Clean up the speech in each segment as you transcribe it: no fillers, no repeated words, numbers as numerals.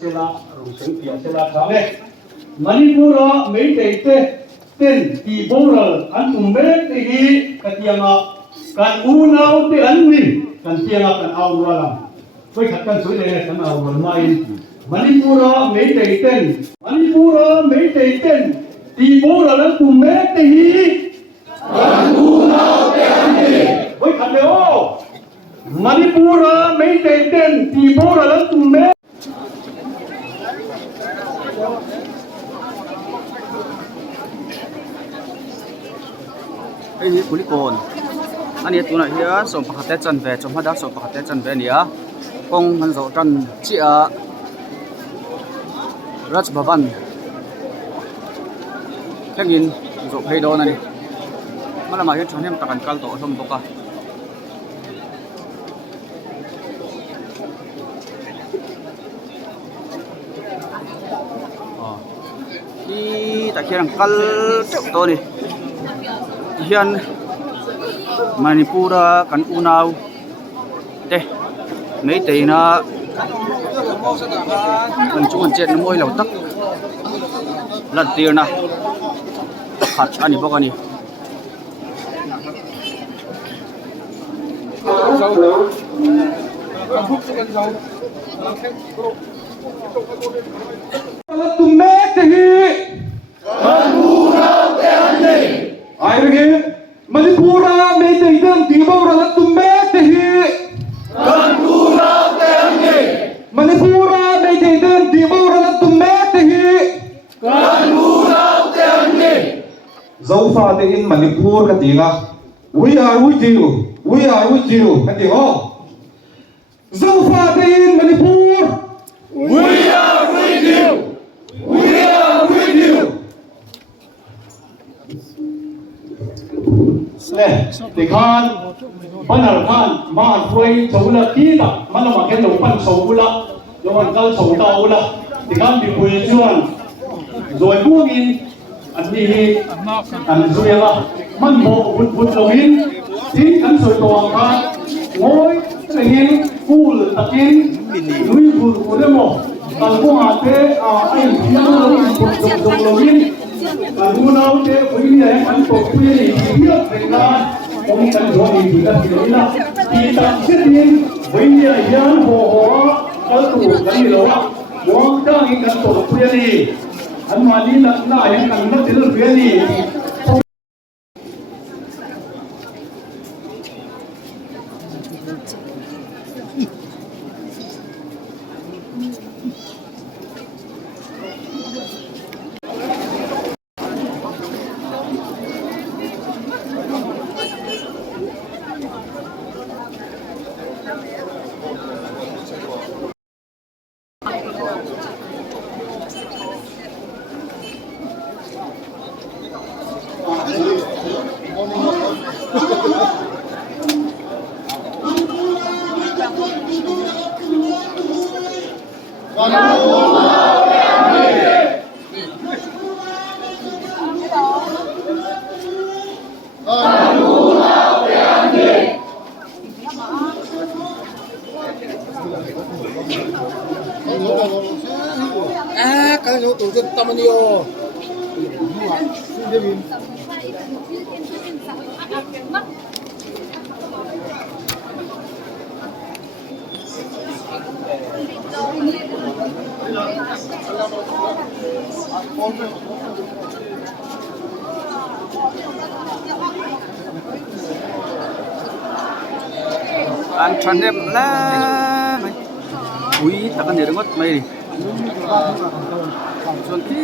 sela rung seng pia sela thale Manipura mấy tây tê tên thì bố rồi anh cùng biết thì cái tiếng à cái u nào thì anh đi cái tiếng à cái ao ra làm với khách cái suy này cái ao rồi mai Manipura mấy tây tên Manipura mấy tây tên thì bố rồi anh cùng biết thì cái u nào thì anh đi với khách này ô Manipura mấy tây tên thì bố rồi anh cùng biếtไอ้นี่กุลิโกนอันนี้ตัวไหนเฮียสมปะเตจันเวจมพัดสมปะเตจันเวเนี่ยกงมันโจจันเจียรัชบวันแค่ยินโจเพย์โดนั่นนี่มันละมาเห็นชนเห็นตะกันกัลโตสมปะนี่ตะเคียนกัลเจ้าตัวนี่hian Manipura kan unau te mấy tỷ na kan chung an chen moi lo tak lan tir na khat ani bok ani tum me te hi Manipura te an nei ai begin Manipura mấy tây tên thì bố rồi anh tum me te hi Manipura te an nei Manipura mấy tây tên thì bố rồi anh tum me te hi Manipura te an nei dấu pha te in Manipur cái tiếng à we are with you cái tiếng oh dấu pha te in Manipur we are with you nè thì khan ban đầu khan mà quay sầu là kí ta mà nó mà cái đầu ban sầu là rồi ban gal sầu tàu là thì khan bị quay chuan rồi buông in anh đi anh rồi là man bộ vụt vụt đầu in thì anh rồi toàn khan ngồi cái in full tập in núi vụt vụt đấy mà còn có hạt thế anh nó vụt vụt đầu in Aku nak dia punya yang aku punya dia dengan orang kan dua ini kita tidak kita sedih punya yang bawa kalau kami lawa orang kan ikan tu punya ni anu nak yang kan nak tidak punya ni Kalian itu tuh teman yo. an chan dem la mai ui ta kan ngot mai ni chon ki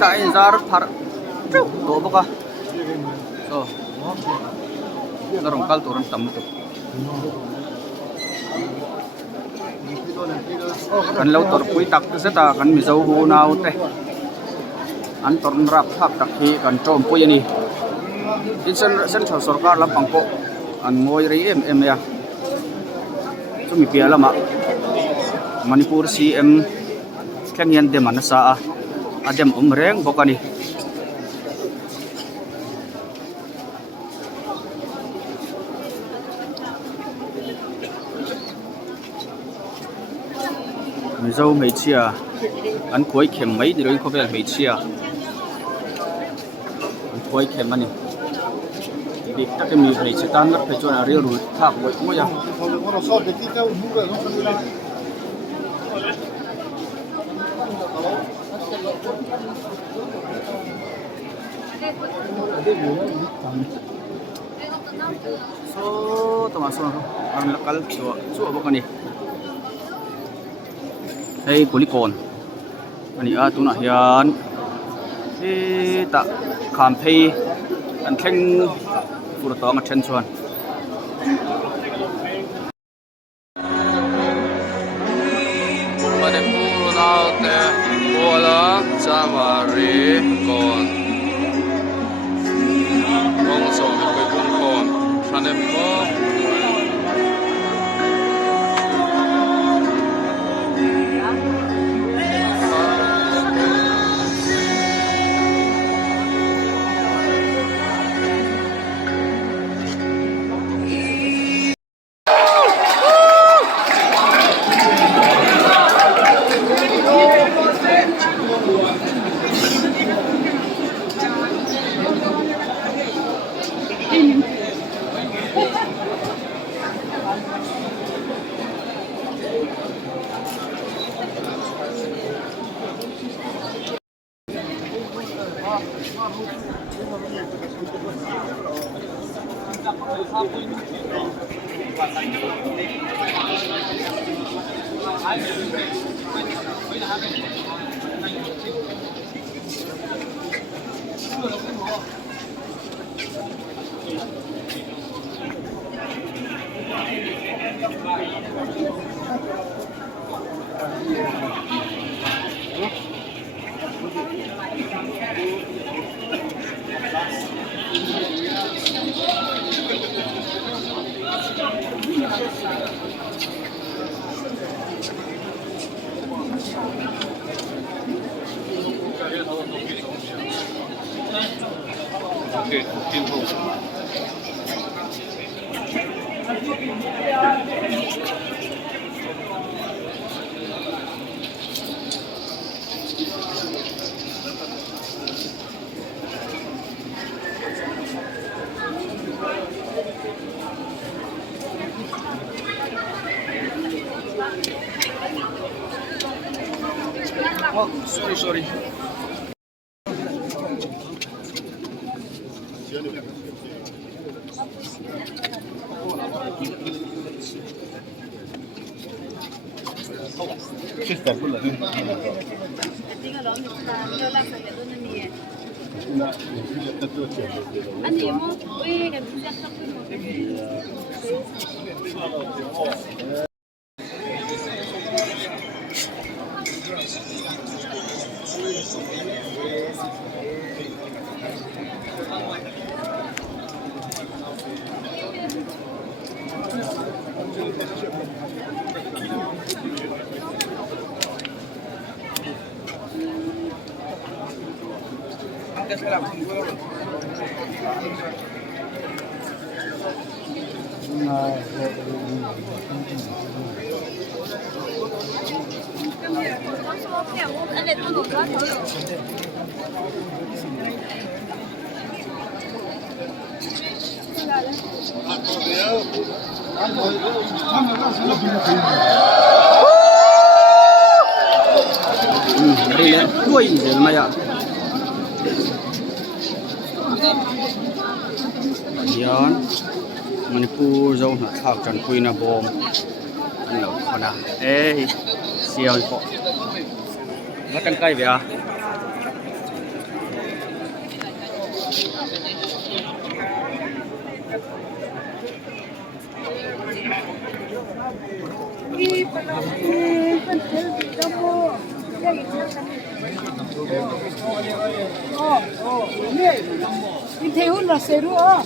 ta in zar phar to boka so garong kal turan tam tu kan lau tor pui tak se ta kan mi zau hu nau te an torn rap thap tak hi kan chom pui ani in sen sarkar lam pangko an ngoi ri em ya chumi pia lama Manipur CM kengyan de manasa adem umreng bokani dâu mấy chia ăn cuối kem mấy thì rồi có vẻ mấy chia ăn cuối kem anh đi tất cái mì mấy chia tan mất phải cho là riêu rồi tháp vậy cũng vậy so tama so ang lakal so abo kani hey kulikon ani atuna hian e ta campaign an thleng pura tawng a then chuan Manipur naute bola chamari kon kong so mi koi kun kon sanem ko Oh, sorry. Đây là đuôi gì mà ạ? Yan, Manipur zone na thak chan kui na bom, anh lâu khó na, ê, siêu khó, nó căng cây vậy à? Đi theo là xe đua.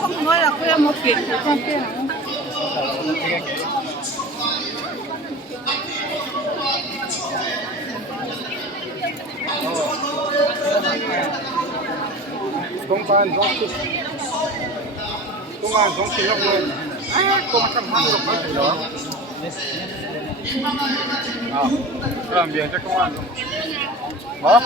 Không nói là quê một kiện của con kia hả? công an giống chính long luôn công an thăm hàng được cái đó làm việc cho công an hả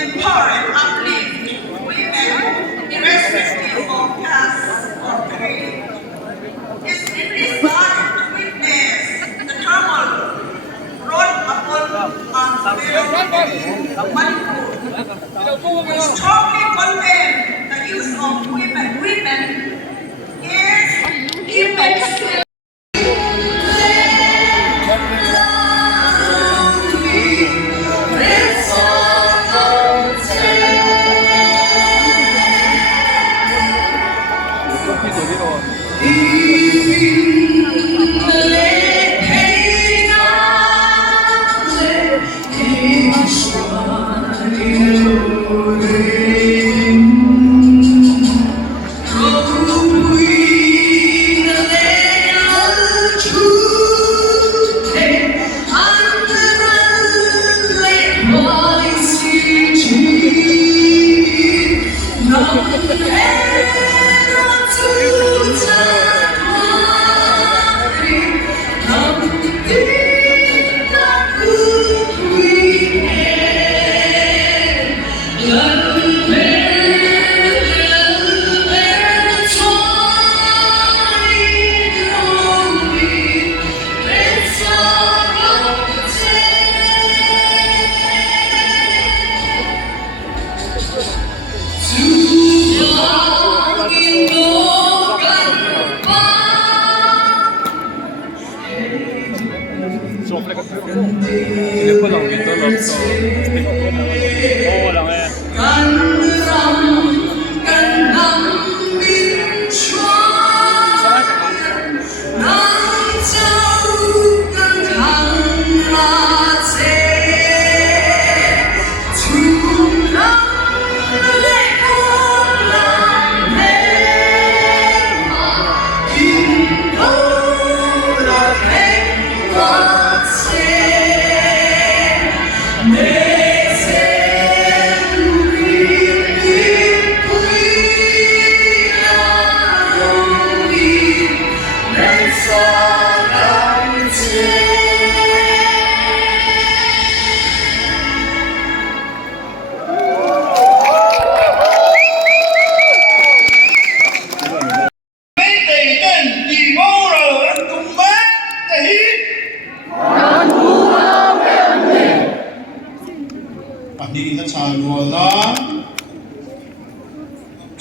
Empower and uplift women irrespective of caste or creed. It's deeply saddened to witness the turmoil brought upon our fellow Manipur. We strongly condemn the use of women is immense.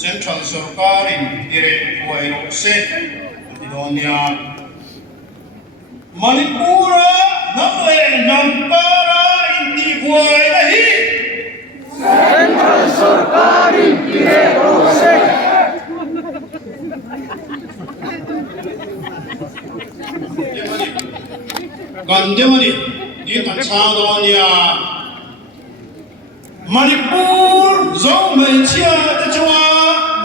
Central Sarkarin dire Puay Se Macedonia Manipura Namle Nampara Indi Puay Nahi Central Sarkarin Dirose Gandemani di Tanzania Manipur zo mai chia de chua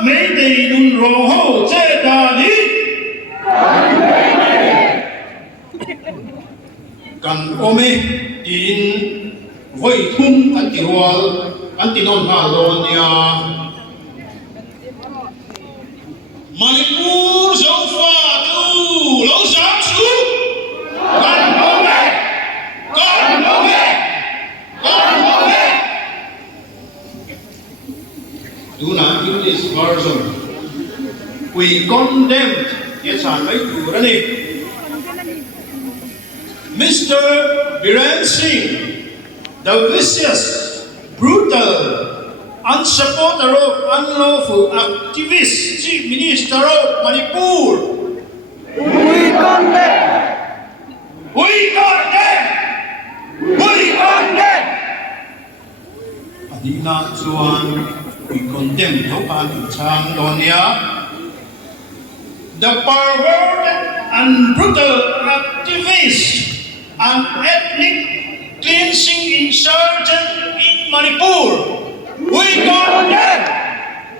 mấy đầy đun rồ hô chê đà đi cần ôm in vây thun anh tirual anh tinon hà lon ya Manipur zo pha tu lâu sáng su cần ôm cần ôm cần ôm do not use this version. We condemned Mr. Biren Singh, the vicious, brutal, unsupporter of unlawful activist Chief Minister of Manipur. We condemn! We condemn! We condemn! Adina Zuan. We condemn Topan Chang Donia, the perverted and brutal activist and ethnic cleansing insurgent in Manipur. We condemn!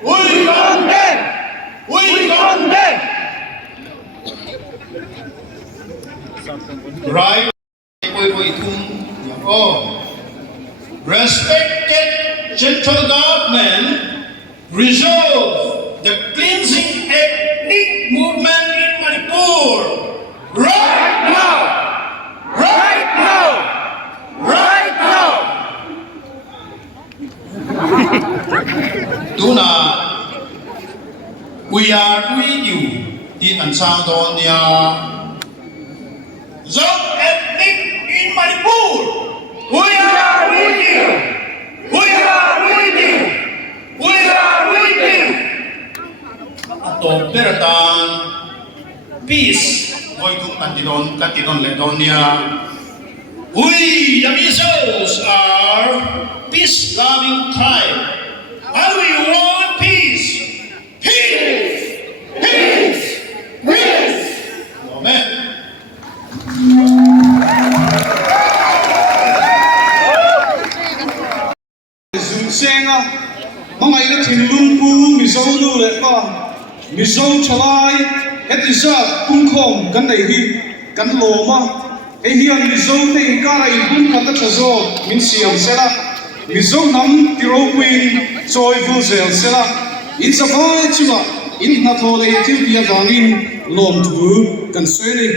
We condemn! We condemn! Right? Respected central government resolve the cleansing ethnic movement in Manipur right now! Right now! Right now! Tuna, we are with you in Ansandonia. Zone ethnic in Manipur. We are with you! We are with you! We are with you! Ato peratan peace. Hoy kung kantinon Ledonia. We, the Misos, are peace-loving tribe. And we want peace. Peace! Peace! Peace! Amen. Senga mangai la thinlung pu mi zo lu le ka mi zo chalai het isa kum khom kan nei hi kan lo ma e hi an mi zo te ka ra in bun ka ta chazo min siam sela mi zo nam ti ro queen joyful zel sela in sa vai chuma in na thole ti bia dangin lom tu kan sweni